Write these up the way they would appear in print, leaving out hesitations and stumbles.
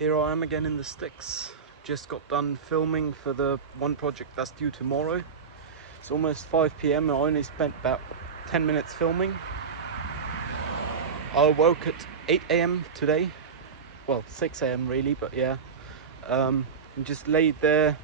Here I am again in the sticks. Just got done filming for the one project that's due tomorrow. It's almost 5 p.m. and I only spent about 10 minutes filming. I woke at 8 a.m. today. Well, 6 a.m. really, but yeah. And just laid there,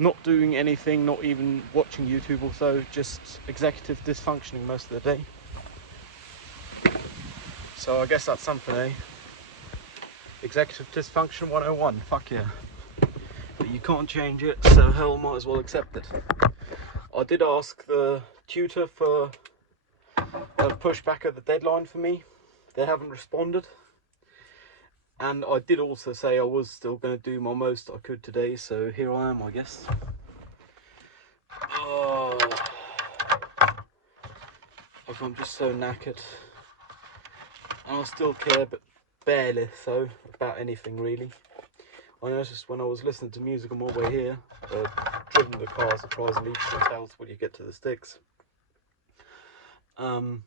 not doing anything, not even watching YouTube or so, just executive dysfunctioning most of the day. So I guess that's something, eh? Executive dysfunction 101, fuck yeah. But you can't change it, so hell, might as well accept it. I did ask the tutor for a pushback of the deadline for me. They haven't responded. And I did also say I was still going to do my most I could today, so here I am, I guess. Oh, I'm just so knackered. And I still care, but barely so, about anything really. I noticed when I was listening to music on my way here, driven the car surprisingly, you can tell when you get to the sticks. I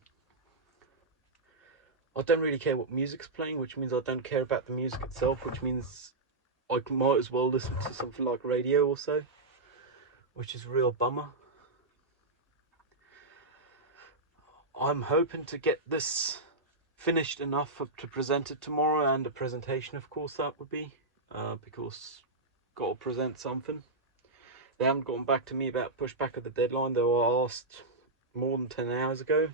don't really care what music's playing, which means I don't care about the music itself, which means I might as well listen to something like radio or so, which is a real bummer. I'm hoping to get this finished enough to present it tomorrow, and a presentation of course that would be, because got to present something. They haven't gotten back to me about pushback of the deadline, though I asked more than 10 hours ago.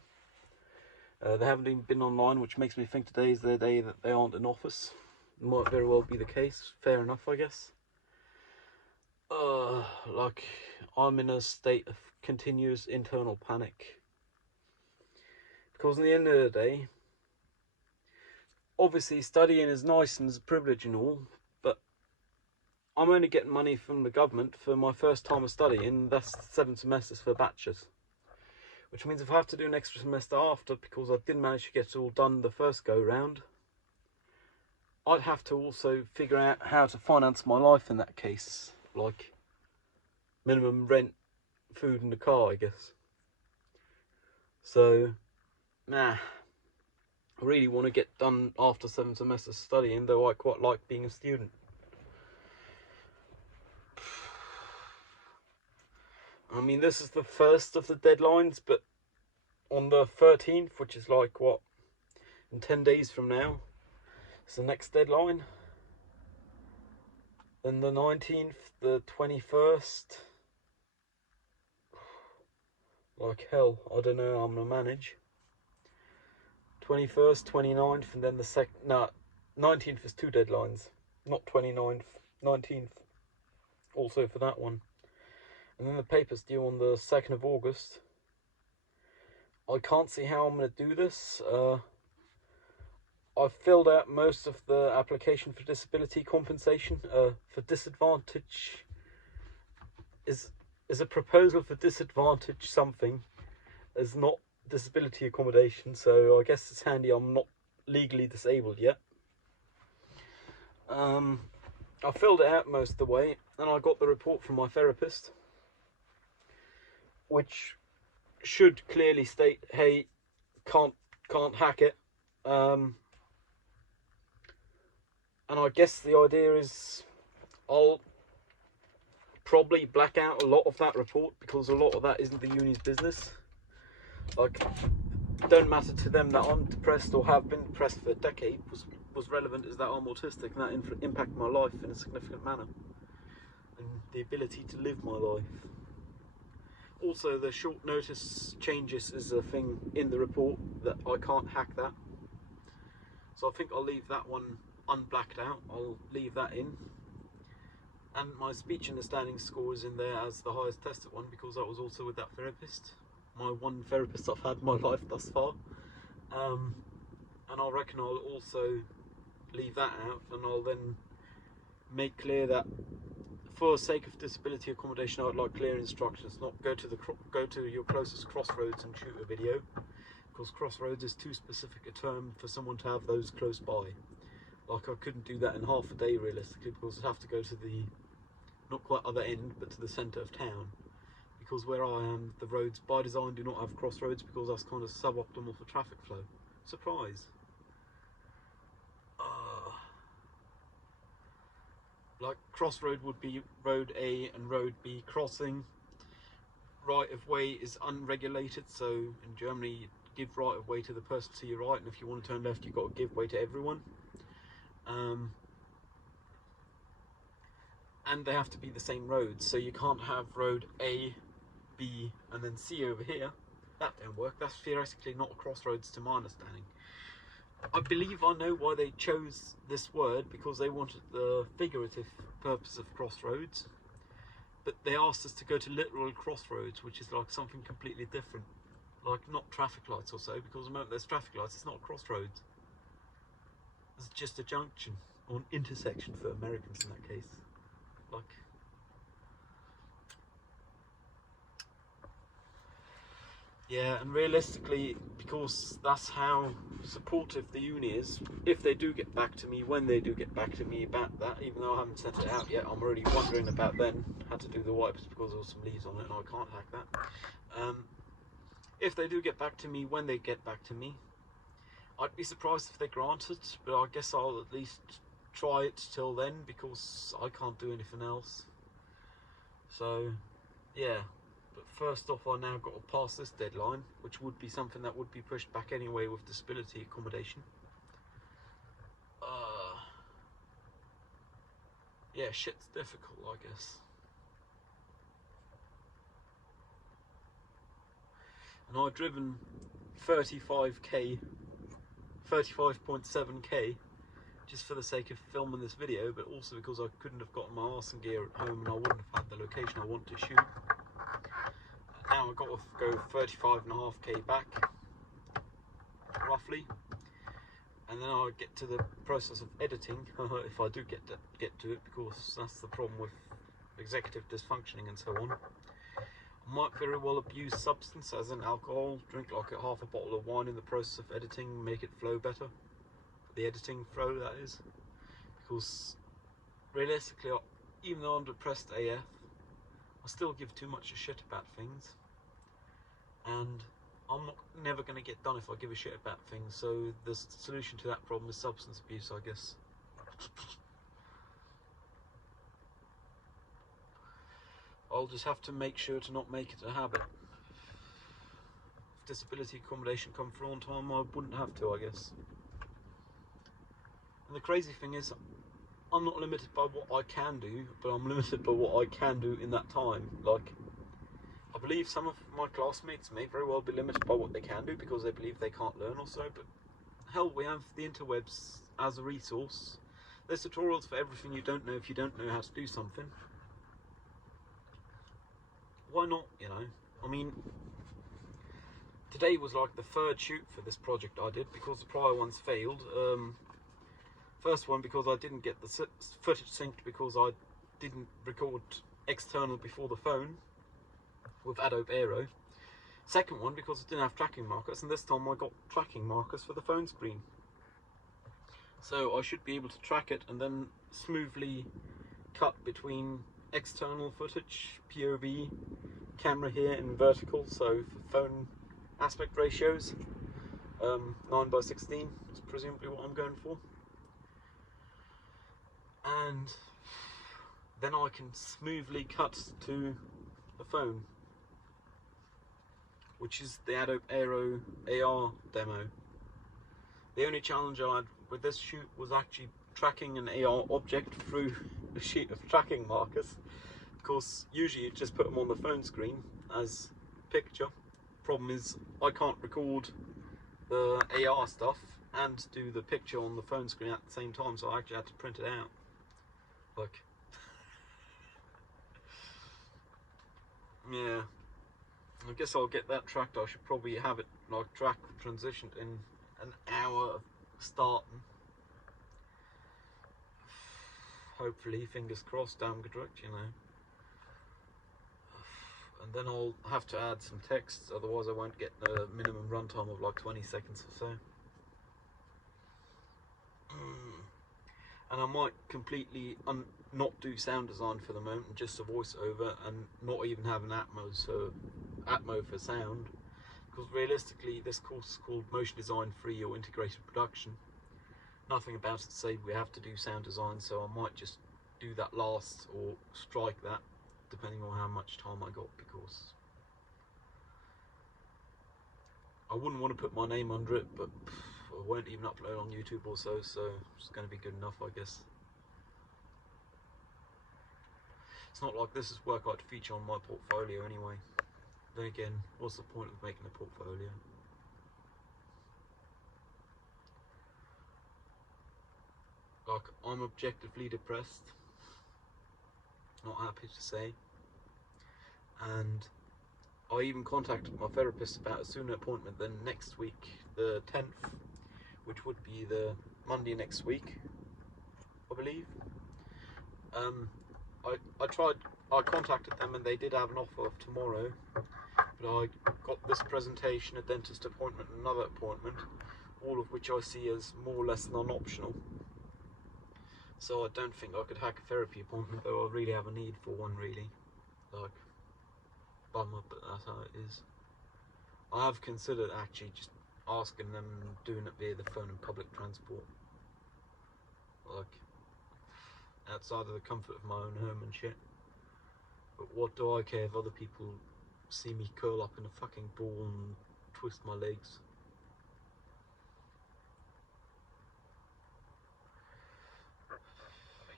They haven't even been online, which makes me think today is the day that they aren't in office. It might very well be the case. Fair enough, I guess. Like, I'm in a state of continuous internal panic. Because in the end of the day, obviously studying is nice and is a privilege and all, but I'm only getting money from the government for my first time of studying. That's 7 semesters for bachelors. Which means if I have to do an extra semester after, because I didn't manage to get it all done the first go round, I'd have to also figure out how to finance my life in that case. Like, minimum rent, food and a car, I guess. So, I really want to get done after 7 semesters studying, though I quite like being a student. I mean, this is the first of the deadlines, but on the 13th, which is like, what, in 10 days from now, it's the next deadline. Then the 19th, the 21st. Like hell, I don't know how I'm going to manage. 21st, 29th, and then the 19th is 2 deadlines. Not 29th, 19th. Also for that one. And then the paper's due on the 2nd of August. I can't see how I'm going to do this. I've filled out most of the application for disability compensation. For disadvantage is a proposal for disadvantage something. Is not disability accommodation, so I guess it's handy I'm not legally disabled yet. I filled it out most of the way, and I got the report from my therapist, which should clearly state, hey, can't hack it. And I guess the idea is I'll probably black out a lot of that report, because a lot of that isn't the uni's business. Like, it don't matter to them that I'm depressed or have been depressed for a decade. Was relevant is that I'm autistic, and that impacted my life in a significant manner, and the ability to live my life. Also, the short notice changes is a thing in the report that I can't hack that. So I think I'll leave that one unblacked out. I'll leave that in. And my speech understanding score is in there as the highest tested one, because I was also with that therapist. My one therapist I've had in my life thus far. And I reckon I'll also leave that out, and I'll then make clear that for the sake of disability accommodation, I'd like clear instructions, not go to your closest crossroads and shoot a video, because crossroads is too specific a term for someone to have those close by. Like, I couldn't do that in half a day realistically, because I'd have to go to the not quite other end, but to the centre of town, because where I am, the roads by design do not have crossroads, because that's kind of suboptimal for traffic flow. Surprise. Like crossroad would be road A and road B crossing. Right of way is unregulated, so in Germany you give right of way to the person to your right, and if you want to turn left you've got to give way to everyone. And they have to be the same roads, so you can't have road A, B and then C over here. That don't work. That's theoretically not a crossroads to my understanding. I believe I know why they chose this word, because they wanted the figurative purpose of crossroads, but they asked us to go to literal crossroads, which is like something completely different, like not traffic lights or so, because the moment there's traffic lights it's not a crossroads, it's just a junction or an intersection for Americans in that case. Like, yeah, and realistically, because that's how supportive the uni is, if they do get back to me, when they do get back to me about that, even though I haven't sent it out yet, I'm already wondering about then how to do the wipes because there was some leaves on it and I can't hack that. If they do get back to me, when they get back to me, I'd be surprised if they grant it, but I guess I'll at least try it till then because I can't do anything else. So, yeah. But first off, I now got to pass this deadline, which would be something that would be pushed back anyway with disability accommodation. Yeah, shit's difficult, I guess. And I've driven 35k, 35.7k, just for the sake of filming this video, but also because I couldn't have gotten my arse and gear at home and I wouldn't have had the location I want to shoot. Now I've got to go 35.5k back, roughly, and then I'll get to the process of editing, if I do get to it, because that's the problem with executive dysfunctioning and so on. I might very well abuse substance, as in alcohol, drink like half a bottle of wine in the process of editing, make it flow better. The editing flow, that is. Because realistically, even though I'm depressed AF, I still give too much a shit about things. And I'm never going to get done if I give a shit about things, so the solution to that problem is substance abuse, I guess. I'll just have to make sure to not make it a habit. If disability accommodation come through on time, I wouldn't have to, I guess. And the crazy thing is, I'm not limited by what I can do, but I'm limited by what I can do in that time. Like, I believe some of my classmates may very well be limited by what they can do because they believe they can't learn or so, but hell, we have the interwebs as a resource. There's tutorials for everything you don't know if you don't know how to do something. Why not, you know? I mean, today was like the third shoot for this project I did because the prior ones failed. First one because I didn't get the footage synced because I didn't record external before the phone with Adobe Aero. Second one because I didn't have tracking markers, and this time I got tracking markers for the phone screen. So I should be able to track it and then smoothly cut between external footage, POV, camera here in vertical, so for phone aspect ratios, 9:16 is presumably what I'm going for. And then I can smoothly cut to the phone, which is the Adobe Aero AR demo. The only challenge I had with this shoot was actually tracking an AR object through a sheet of tracking markers. Of course, usually you just put them on the phone screen as picture. Problem is, I can't record the AR stuff and do the picture on the phone screen at the same time, so I actually had to print it out. Like, yeah, I guess I'll get that tracked. I should probably have it like tracked, transitioned in an hour of starting. Hopefully, fingers crossed, damn good luck, you know. And then I'll have to add some text, otherwise I won't get a minimum runtime of like 20 seconds or so. And I might completely not do sound design for the moment, and just a voiceover, and not even have an Atmo for sound, because realistically this course is called Motion Design 3 or Integrated Production. Nothing about it to say we have to do sound design, so I might just do that last or strike that, depending on how much time I got, because I wouldn't want to put my name under it, but I won't even upload on YouTube or so it's going to be good enough, I guess. It's not like this is work I'd feature on my portfolio anyway. Then again, what's the point of making a portfolio? Like, I'm objectively depressed, not happy to say, and I even contacted my therapist about a sooner appointment than next week, the 10th, which would be the Monday next week, I believe. I contacted them and they did have an offer of tomorrow, but I got this presentation, a dentist appointment, and another appointment, all of which I see as more or less non-optional. So I don't think I could hack a therapy appointment, though I really have a need for one, really. Like, bummer, but that's how it is. I have considered actually just asking them and doing it via the phone and public transport. Like, outside of the comfort of my own home and shit. But what do I care if other people see me curl up in a fucking ball and twist my legs?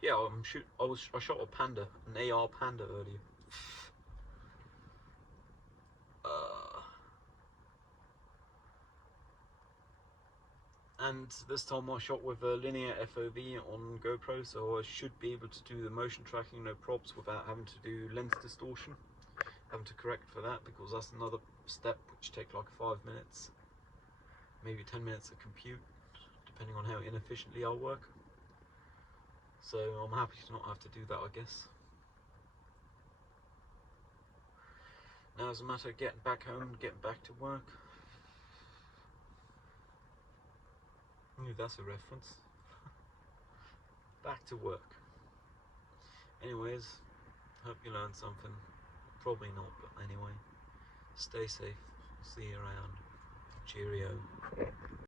Yeah, I shot a panda, an AR panda earlier. And this time I shot with a linear FOV on GoPro, so I should be able to do the motion tracking, no props, without having to do lens distortion. Having to correct for that, because that's another step which takes like 5 minutes, maybe 10 minutes to compute, depending on how inefficiently I work. So I'm happy to not have to do that, I guess. Now it's a matter of getting back home and getting back to work. Ooh, that's a reference. Back to work. Anyways, hope you learned something. Probably not, but anyway. Stay safe. See you around. Cheerio.